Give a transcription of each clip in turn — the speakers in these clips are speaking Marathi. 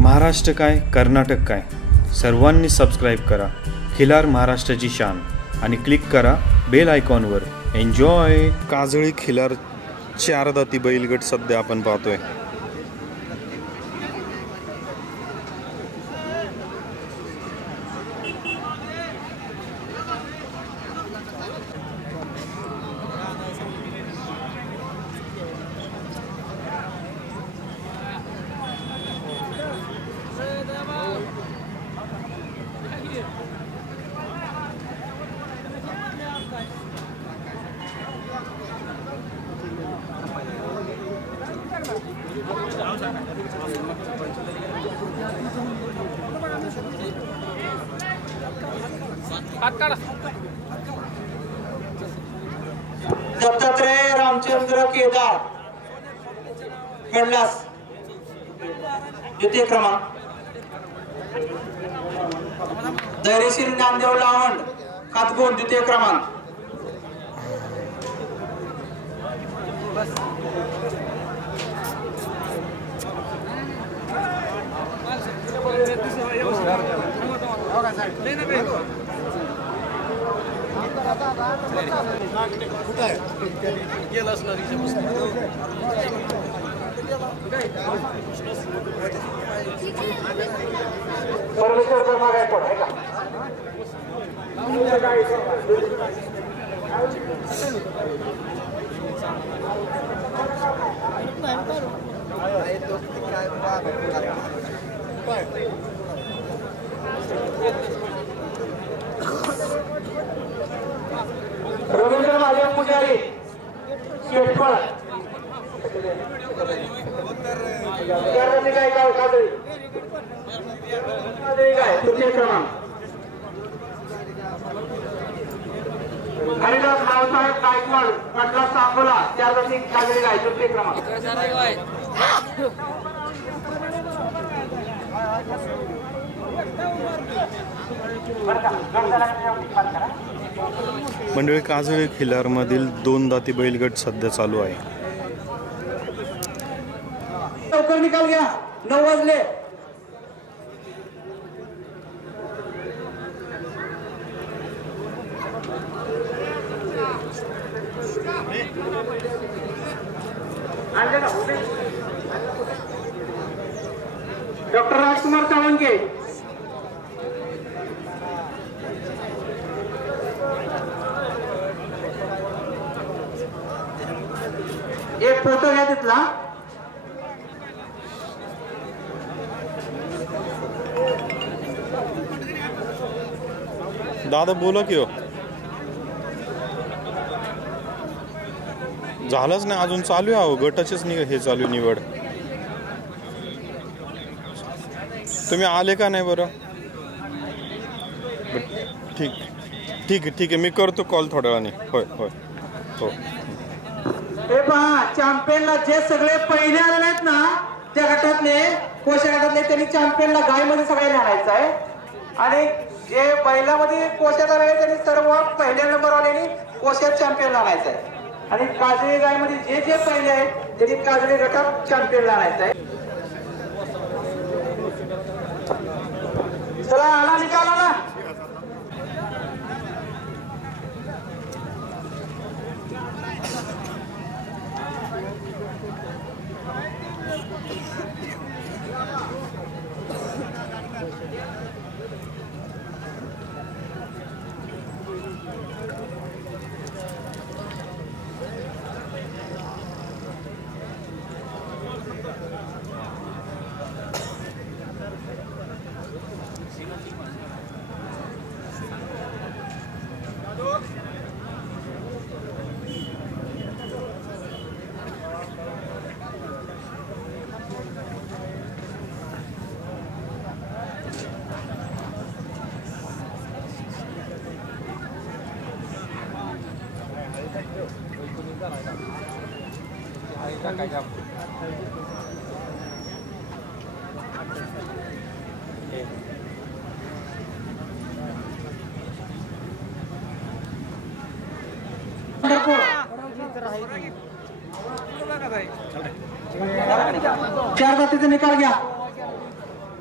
महाराष्ट्र काय कर्नाटक काय सर्वांनी सबस्क्राईब करा खिलार महाराष्ट्राची शान आणि क्लिक करा बेल आयकॉनवर. एन्जॉय. काजळी खिलार 4 दाती बैलगट सध्या आपण पाहतोय. दत्तात्रय रामचंद्र केदार कडलास द्वितीय क्रमांक. धैर्यशील ज्ञानदेव लावंड कातगोंड द्वितीय क्रमांक. परमेश्वर शर्मा गायकवाड आहे का? रवींद्र महादेव पुजारी शेटफळ काय गाव काजळी काय तृतीय क्रमांक. हरिदास भाऊसाहेब गायकवाड कटला सांगोला 4 दाती काजळी गाय तृतीय क्रमांक. मंडळी काजळी खिलार मधील 2 दाती बैलगट सध्या चालू आहे. लवकर निकाल घ्या 9 वाजले. डॉक्टर राजकुमार सावंके एक फोटो घ्या तिथला. दादा बोला की हो. झालंच नाही अजून चालू आहे. अहो गटाचेच हे चालू निवड. तुम्ही आले का नाही बरं? ठीक ठीक आहे ठीक आहे मी करतो कॉल थोड्या वेळाने. होय होय हो. हे पहा चॅम्पियनला जे सगळे पहिले आलेले आहेत ना त्या गटातले कोशा गटातले त्यांनी चॅम्पियनला गायमध्ये सगळ्यांनी आणायचं आहे. आणि जे बैलामध्ये कोशात आलेले त्यांनी सर्व पहिल्या नंबर वाल्यानी कोशात चॅम्पियनला आणायचं आहे. आणि काजळी गायमध्ये जे जे पहिले आहेत त्यांनी काजळी गटात चॅम्पियनला आणायचं आहे. चला आला निकाल आला. चार जातीचा निकाल घ्या.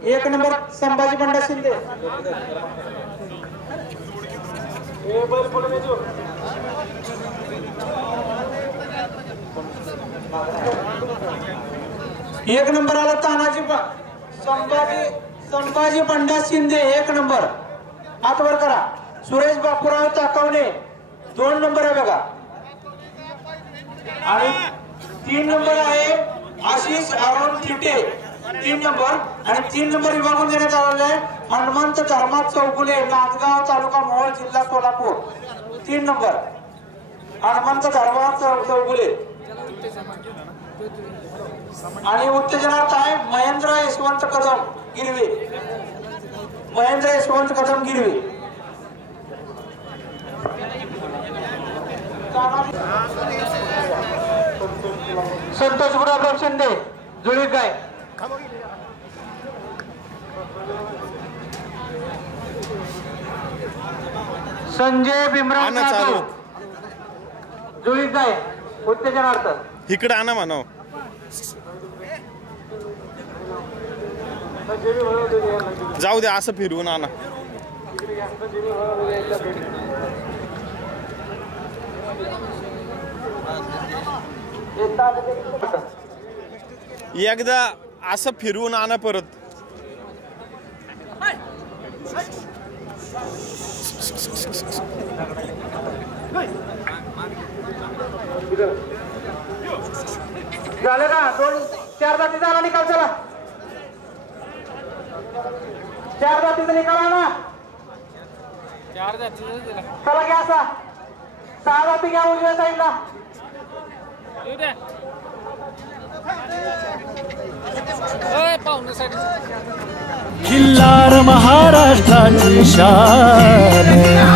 एक नंबर संभाजी बंडा शिंदे. एक नंबर आला तानाजी संभाजी बंडा शिंदे. एक नंबर हात वर करा. सुरेश बापूराव ताकवणे 2 नंबर आहे बघा. आणि 3 नंबर आहे आशिष अरुण थिटे 3 नंबर. आणि 3 नंबर विभागून देण्यात आलेला आहे हनुमंत धर्मात चौगुले नांदगाव तालुका मोहोळ जिल्हा सोलापूर. 3 नंबर हनुमंत धर्मात चौगुले. आणि उत्तेजनार्थ आहे महेंद्र यशवंत कदम गिरवे. महेंद्र यशवंत कदम गिरवे. संतोष गुलाबराव शिंदे जुळी गाय. संजय भीमराव जाधव जुळी गाय उत्तेजनार्थ. इकडे आणा म्हणा. जाऊ दे असं फिरवून आणा. एकदा असं फिरवून आणा परत. झालं का 2-4 जातीचा आला निकाल. चला 4 जातीचा निकाल आणा. 4 जातीचा चला घ्या. असा 6 जाती घ्या उजव्या साईडला. खिल्लार महाराष्ट्राची शान.